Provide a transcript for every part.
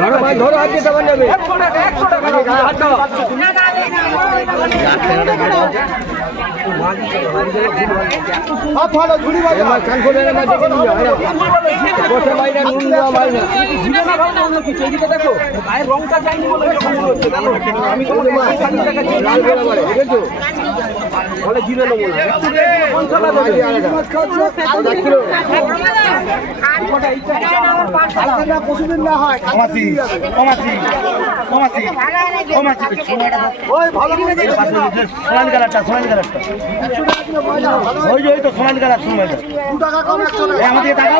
ধরো ভাই ধরো আজকে সাবান যাবে ভালো ঝুড়ি কান করে দেখো গায়ের রংটা যায়নি বলে আমি লাল দেখেছো বলে জিরে নেবো না পশুদিন না হয় সোনালি কালারটা ওই যে ওই তো সোনালি কালার আমাদের টাকা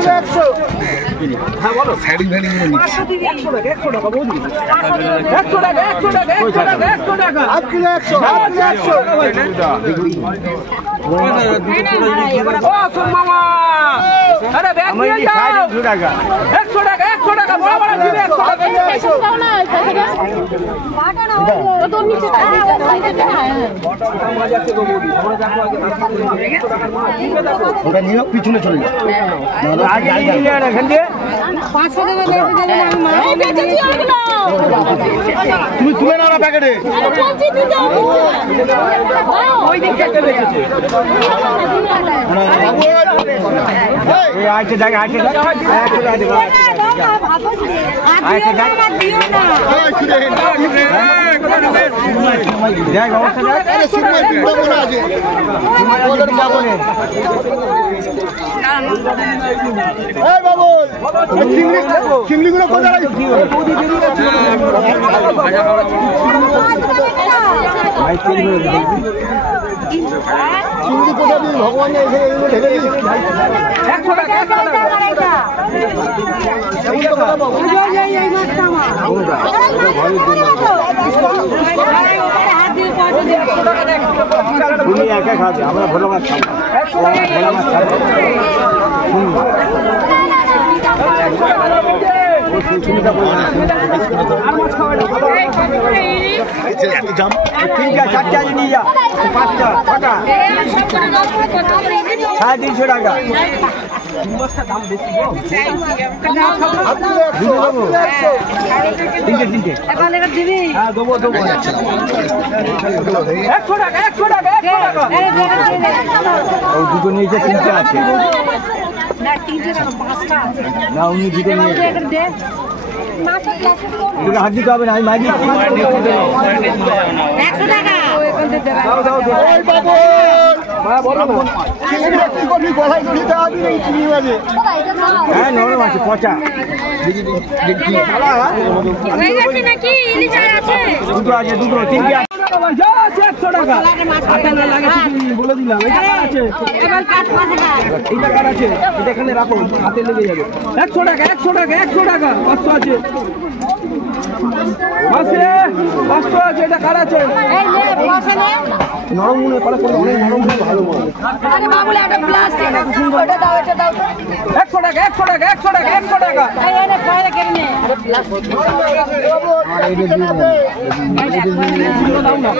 500 হ্যাঁ বলো সাইডিং ভ্যালিং 100 টাকা বৌদি 100 টাকা 100 মামা আরে ব্যাগ নিয়ে যাও 100 টাকা বড় বড় দিবে 100 টাকা বাটা না ও তো নিচে মজা আছে গো বৌদি আমরা দেখো আগে ওটা নিয়ে পিছনে চলে যাও আগে নিয়ে না এখান দিয়ে 500 টাকা দিয়ে দিলে আমি মার বেচে দিও না তুমি তুলে নাও না প্যাকেটে বলছি দিতে ওই দিক থেকে বেচেছে এই আইতে দেখ আইতে দেখ আইতে দেখ দিও না দেখ অবস্থা দেখ আরে সুরমা পুরো বড় আছে বলের বাবনে এই বাবু চিংড়িগুলো কোথায় রাখছি বৌদি দিদি আছে ভাই চিংড়ি কোথা দিয়ে ভগবান এখানে ঢেলে দিই 100 টাকা একা খাচ্ছে আমরা ভালো মাছ $350 টাকা দাম বেশি দুটো নিয়েছে 3টে আছে না উনি দুটো নিয়েছে হাত দিতে হবে না আমি মাই দিচ্ছি 100 টাকা হ্যাঁ নরম আছে পচা দুটো আছে দুটো 3টে আছে 100 টাকা বলে দিলাম এটা আছে এটা কার আছে এটা এখানে রাখো হাতে লেগে যাবে 100 টাকা 500 আছে আছে এটা কার আছে নরম মনে করে অনেক নরম ভালো আরে বাবুলে এটা প্লাস্টিক ওটা দাও এটা দাও 100 টাকা এই এনে কয়টা কেন নে আরে প্লাস্টিক আর এই দিয়ে দাও না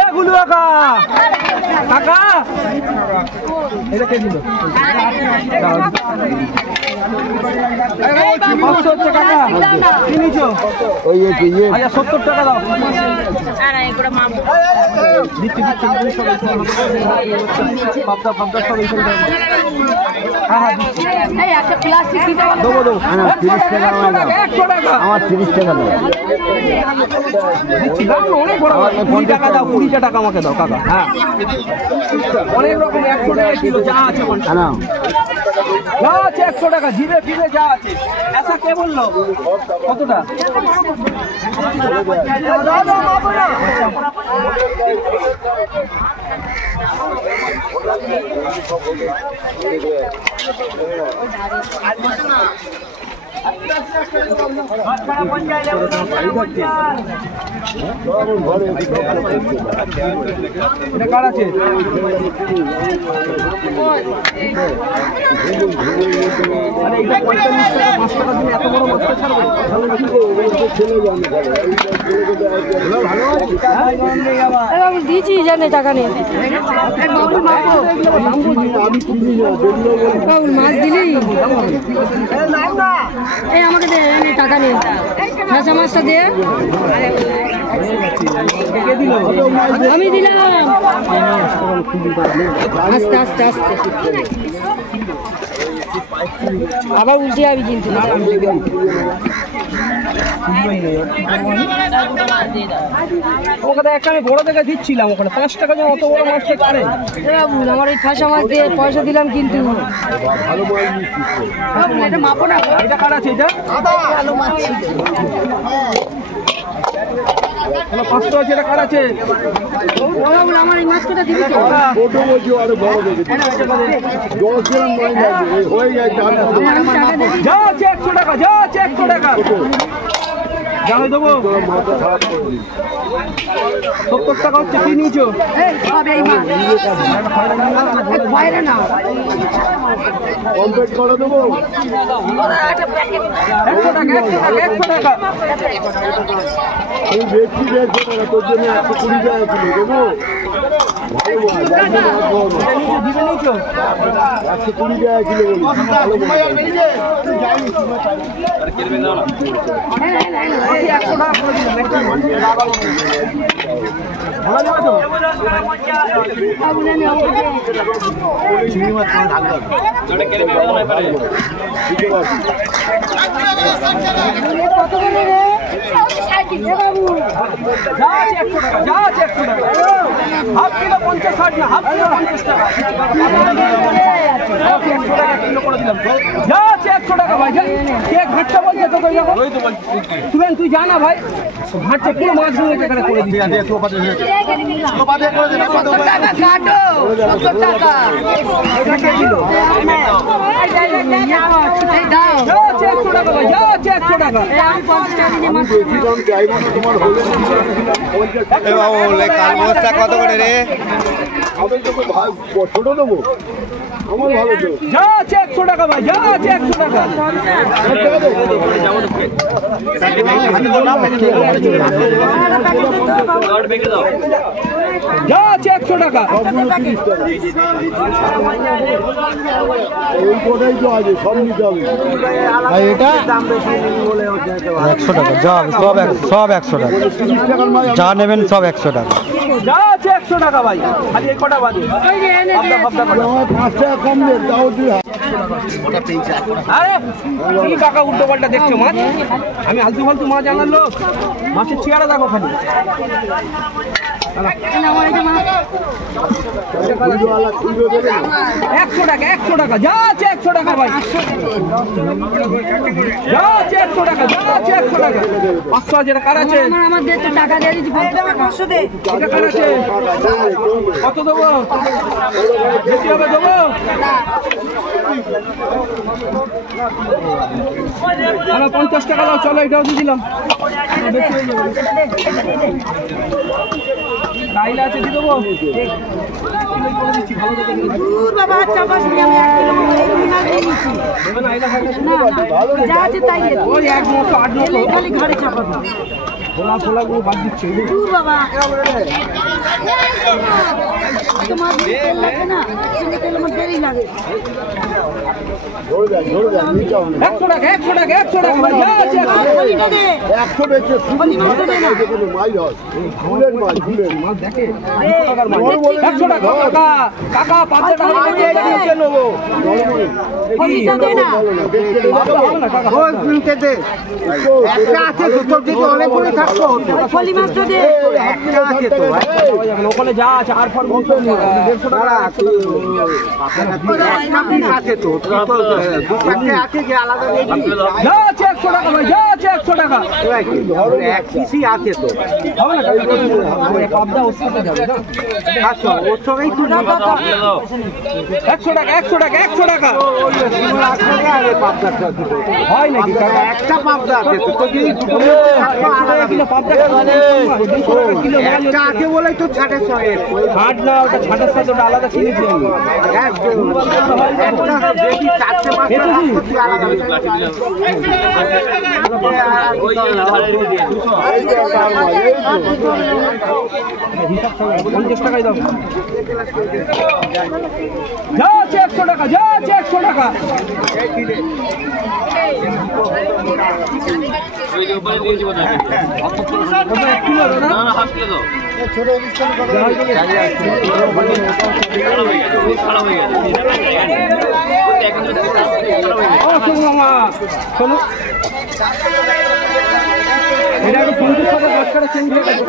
এ গুলু কাকা এটা কে দিল আচ্ছা 70 টাকা দাও আমার 30 টাকা দাও 20 টাকা দাও 20 টাকা আমাকে দাও কাকা হ্যাঁ অনেক রকম 100 টাকা কিলো যা আছে যা আছে 100 টাকা জিরে ফিরে যা আছে ऐसा কে বললো কতটা এটা কার আছে? দিয়েছি জানে টাকা নেই মাছ দিলি এই আমাকে দে টাকা নেই খাসা মাছটা দে আমি দিলাম আস্তে আস্তে আস্তে আবার উল্টে যাবি কিন্তু ওখানে একটা আমি বড় দেখে দিচ্ছিলাম ওখানে 5 টাকা যেন অত বড় মাছটা কারে আমার ওই খাসা মাছ দিয়ে পয়সা দিলাম কিন্তু এটা মাপো না এটা কার আছে এটা ভালো মাছ ছিল 500 আছে এটা কার আছে আমার এই মাছ কটা দিবি যা আছে 100 টাকা যা আছে 100 টাকা জানো দেবো 70 টাকা হচ্ছে কি নিয়েছো বাইরে না কমপ্লিট করে দেবো 100 টাকা 100 টাকা আমি দেখছি 150 টাকা তোর জন্য 120 টাকা কিলো দেবো নিয়েছো 120 টাকা কিলো হাফ কিলো 50 60 না হাফ কিলো 50 টাকা 100 টাকা কিলো করে দিলাম যা আছে 100 টাকা ভাই কে ঘাটটা বলছে তোকে যখন তুই জানা ভাই ঘাটছে পুরো মাছ নিয়ে এখানে করে দিই দে তো পাতে করে দে টাকা কাটো 70 টাকা এটা কে দিল যা আছে 100 টাকা ভাই যা আছে 100 টাকা এ বাবু কাল বস্তা কত করে রে আমি তো ছোট দেবো আমার ভালো তো যা আছে 100 টাকা ভাই যা আছে 100 টাকা যা আছে 100 টাকা এই কোটাই তো আছে সব নিতে হবে এটা 100 টাকা যা সব 100 টাকা 30 টাকার মাছ যা নেবেন সব 100 টাকা যা আছে 100 টাকা ভাই খালি এই কটা বাদে আমার 5 টাকা কম দে তাও তুই আরে কি টাকা উল্টো পাল্টা দেখছো মাছ আমি আলতু ফালতু মাছ আনার লোক মাছের চেয়ারা দেখো খালি 100 টাকা 100 টাকা যা আছে 100 টাকা ভাই যা আছে 100 টাকা যা আছে 100 টাকা 500 আছে এটা কার আছে আমার দিয়ে টাকা দিয়ে দিচ্ছি 500 দে এটা কার আছে কত দেবো বেশি হবে দেবো 50 টাকা দাও চলো এটাও দিয়ে দিলাম কাইলা আছে দিয়ে দেবো বাবা আচ্ছা বাস আমি 1 কিলো যা আছে তাই ওই 100 800 খালি ঘরে চাপাবো খোলা খোলা গুলো বাদ দিচ্ছে বাবা তোমার তেল লাগে না তেল আমার দেরি লাগে ধরে যা নিতে হবে 100 টাকা 100 টাকা 100 টাকা ভাই যা আছে 100 বেচে শুধু মাছ হয় ফুলের মাছ ফুলের মাছ দেখে 100 টাকা কাকা 500 টাকা দিয়ে দিতে নেবো পলিটা দে না রোজ মিলতে দে একটা আছে তোর দিকে অনেক করে থাকতো পলি মাছ দে একটা আছে তো ভাই ওখানে যা আছে আর ফর 150 টাকা আছে তো আছে তো 2 টাকা আছে কি আলাদা যা আছে 100 টাকা ভাই, যা আছে 100 টাকা। এক পিসই আছে তো হবে না পাবদা ওর সাথে যাবে না? আচ্ছা ওর সঙ্গেই তো 100 টাকা 100 টাকা 100 টাকা হয় নাকি কাকা? একটা পাবদা আছে তো তো যদি দুটো কিলো পাবদা কিলো 200 টাকা কিলো একটা আছে বলেই তো ছাটের সঙ্গে হাট না, ওটা ছাটের সাথে ওটা আলাদা কিনেছি আমি। একটা দেখি চারটে পাঁচটা রাখতে আলাদা হিসাব সঙ্গে 50 টাকাই দাও। যা আছে 100 টাকা, যা আছে 100 টাকা। ওটা 1 কিলো দাও না? ও শোনো মামা, শোনো। এটা একটু সন্ধ্যের সাথে 10 টাকা চেঞ্জ হয়ে গেছে।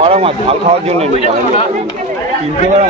গরম আছে ভাল খাওয়ার জন্য ঠিক আছে